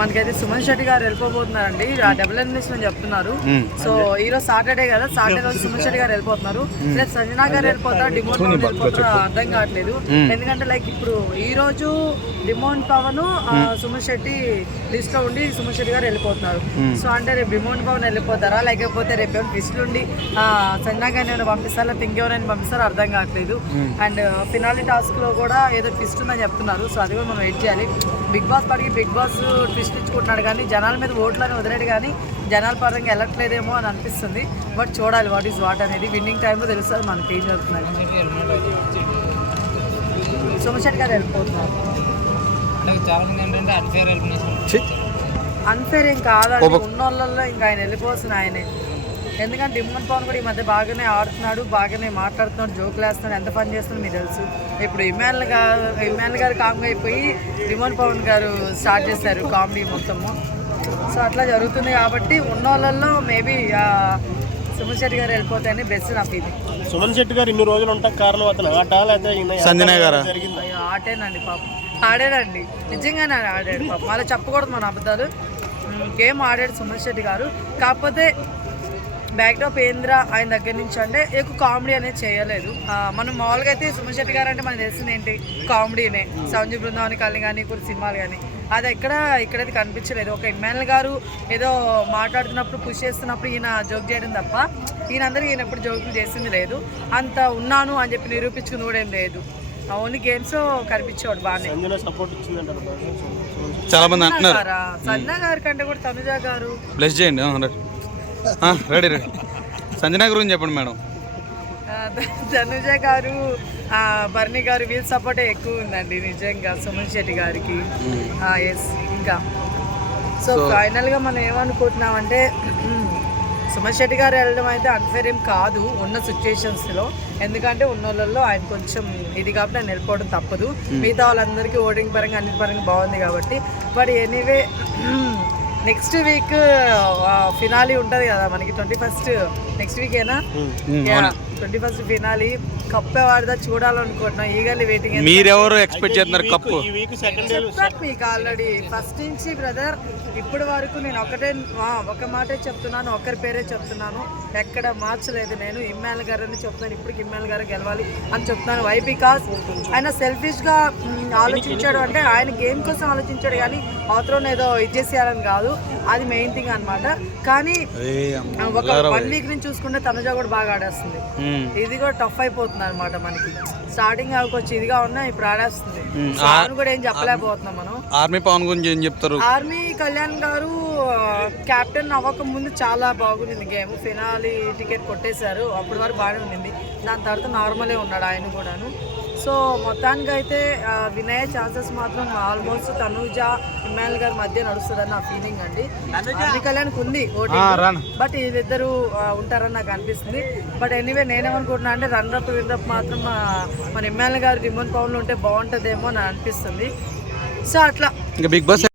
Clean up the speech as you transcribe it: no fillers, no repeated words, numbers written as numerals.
మనకైతే సుమన్ శెట్టి గారు వెళ్ళిపోతున్నారండి, double elimination అని చెప్తున్నారు. సో ఈరోజు సాటర్డే కదా, సాటర్డే రోజు సుమన్ శెట్టి గారు వెళ్ళిపోతున్నారు. రేపు సంజనా గారు వెళ్ళిపోతారు, డిమోన్ పవన్ వెళ్ళిపోతారు, అర్థం కావట్లేదు. ఎందుకంటే లైక్ ఇప్పుడు ఈ రోజు డిమోన్ పవన్ సుమన్ శెట్టి లిస్ట్ లో ఉండి సుమన్ శెట్టి గారు వెళ్ళిపోతున్నారు. సో అంటే రేపు డిమోన్ పవన్ వెళ్ళిపోతారా, లేకపోతే రేపు ఏమైనా ట్విస్ట్లు ఉండి సంజనా గారిని ఏమైనా పంపిస్తారా, లేకపోతే ఇంకెవరైనా పంపిస్తారో అర్థం కావట్లేదు. అండ్ ఫినాలి టాస్క్ లో కూడా ఏదో ట్విస్ట్ ఉందని చెప్తున్నారు. సో అది కూడా మనం వెయిట్ చేయాలి. బిగ్ బాస్ పాటికి బిగ్ బాస్ ట్విస్ట్ ఇచ్చుకుంటున్నాడు కానీ జనాల మీద ఓట్లని వదిలేడు కానీ జనాల పరంగా వెళ్ళట్లేదేమో అని అనిపిస్తుంది. బట్ చూడాలి వాట్ ఈస్ వాట్ అనేది. విన్నింగ్ టైంలో తెలుస్తుంది మనకి ఏం జరుగుతుంది. సుమన్ శెట్టి గారు వెళ్ళిపోతున్నారు. అన్ఫేర్ ఏం కాదండి, ఉన్న వాళ్ళల్లో ఇంకా ఆయన వెళ్ళిపోతుంది ఆయనే. ఎందుకంటే డిమోన్ పవన్ కూడా ఈ మధ్య బాగానే ఆడుతున్నాడు, బాగానే మాట్లాడుతున్నాడు, జోకులు వేస్తున్నాడు, ఎంత పని చేస్తున్నాడు మీకు తెలుసు. ఇప్పుడు ఇమ్మానుయల్ గారు కామ్గా అయిపోయి డిమోన్ పవన్ గారు స్టార్ట్ చేశారు కామెడీ మొత్తము. సో అట్లా జరుగుతుంది కాబట్టి ఉన్న వాళ్ళల్లో మేబీ సుమన్ శెట్టి గారు వెళ్ళిపోతాయని బెస్ట్ నా ఫీలింగ్. సుమన్ శెట్టి గారు ఇన్ని రోజులు ఉంటాం కారణం అతను ఆటేనండి పాపం, ఆడాడండి నిజంగానే ఆడాడు పాపం. అలా చెప్పకూడదు మన అబద్ధాలు. గేమ్ ఆడాడు సుమన్ శెట్టి గారు. కాకపోతే బ్యాక్డ్రాప్ ఏంద్రా ఆయన దగ్గర నుంచి అంటే ఎక్కువ కామెడీ అనేది చేయలేదు. మనం మామూలుగా అయితే సుమన్ శెట్టి గారు అంటే మనకు తెలిసింది ఏంటి, కామెడీనే. సంజయ్ బృందావని కాలి కానీ కొన్ని సినిమాలు కానీ అది ఇక్కడైతే కనిపించలేదు. ఒక ఇమ్మానుయల్ గారు ఏదో మాట్లాడుతున్నప్పుడు పుష్ చేస్తున్నప్పుడు ఈయన జోక్ చేయడం తప్ప ఈయనందరికీ ఈయన ఎప్పుడు జోకులు చేసింది లేదు. అంత ఉన్నాను అని చెప్పి నిరూపించుకుని కూడా ఏం లేదు. ఓన్లీ గేమ్స్ కనిపించేవాడు బాగానే. చాలా మంది అంటున్నారు సంజన గారి కంటే కూడా తనుజ గారు బ్లెస్ చేయండి. రెడీ సంజనా గురించి చెప్పండి మేడం. తనుజ గారు, బర్నీ గారు వీళ్ళ సపోర్టే ఎక్కువ ఉందండి నిజంగా సుమన్ శెట్టి గారికి. ఎస్ ఇంకా సో ఫైనల్గా మనం ఏమనుకుంటున్నామంటే సుమన్ శెట్టి గారు వెళ్ళడం అయితే అన్ఫేర్ ఏం కాదు ఉన్న సిచ్యుయేషన్స్లో. ఎందుకంటే ఉన్న వాళ్ళల్లో ఆయన కొంచెం ఇది కాబట్టి ఆయన వెళ్ళిపోవడం తప్పదు. మిగతా వాళ్ళందరికీ ఓటింగ్ పరంగా అన్నిటి పరంగా బాగుంది కాబట్టి. But anyway next week finale ఉంటుంది కదా మనకి, 21st నెక్స్ట్ వీకేనా, 21st ఫినాలి. కప్పు వాడిదా చూడాలనుకుంటున్నాం, ఈగర్లీ వెయిటింగ్. మీరెవరు ఎక్స్పెక్ట్ చేస్తున్నారు కప్పు? మీకు ఆల్రెడీ ఫస్ట్ నుంచి బ్రదర్ ఇప్పటి వరకు నేను ఒక మాటే చెప్తున్నాను, ఒకరి పేరే చెప్తున్నాను, ఎక్కడ మార్చలేదు. నేను ఇమ్మానుయల్ గారు అని చెప్తున్నాను, ఇప్పటికి ఇమ్మానుయల్ గారు గెలవాలి అని చెప్తున్నాను. వై బికాస్ ఆయన సెల్ఫిష్గా ఆలోచించాడు, అంటే ఆయన గేమ్ కోసం ఆలోచించాడు కానీ అవతరం ఏదో ఇచ్చేసేయాలని కాదు. అది మెయిన్ థింగ్ అనమాట. కానీ ఒక 1 వీక్ నుంచి చూసుకుంటే తనుజ కూడా బాగా ఆడేస్తుంది. ఇది కూడా టఫ్ అయిపోతుంది అనమాట మనకి. స్టార్టింగ్ కొంచెం ఇదిగా ఉన్నా ఇప్పుడు ఆడేస్తుంది. కూడా ఏం చెప్పలేకపోతున్నాం మనం. ఆర్మీ పవన్ గురించి ఏం చెప్తారు? ఆర్మీ కళ్యాణ్ గారు కెప్టెన్ అవ్వక ముందు చాలా బాగుంది గేమ్. ఫినాలి టికెట్ కొట్టేశారు, అప్పటి వరకు బాగానే ఉండింది. దాని తర్వాత నార్మలే ఉన్నాడు ఆయన కూడాను. సో మొత్తానికి అయితే వినయ్ ఛాన్సెస్ మాత్రం ఆల్మోస్ట్ తనుజ ఇమ్మానుయల్ గారి మధ్య నడుస్తుందని నా ఫీలింగ్ అండి. ఆర్మీ కళ్యాణ్కి ఉంది ఓటింగ్, బట్ వీళ్ళిద్దరూ ఉంటారని నాకు అనిపిస్తుంది. బట్ ఎనీవే నేనేమనుకుంటున్నా అంటే రన్నప్ మాత్రం మన ఇమ్మానుయల్ గారు డిమోన్ పవన్లో ఉంటే బాగుంటుందేమో అని అనిపిస్తుంది. సో అట్లా ఇంకా బిగ్ బాస్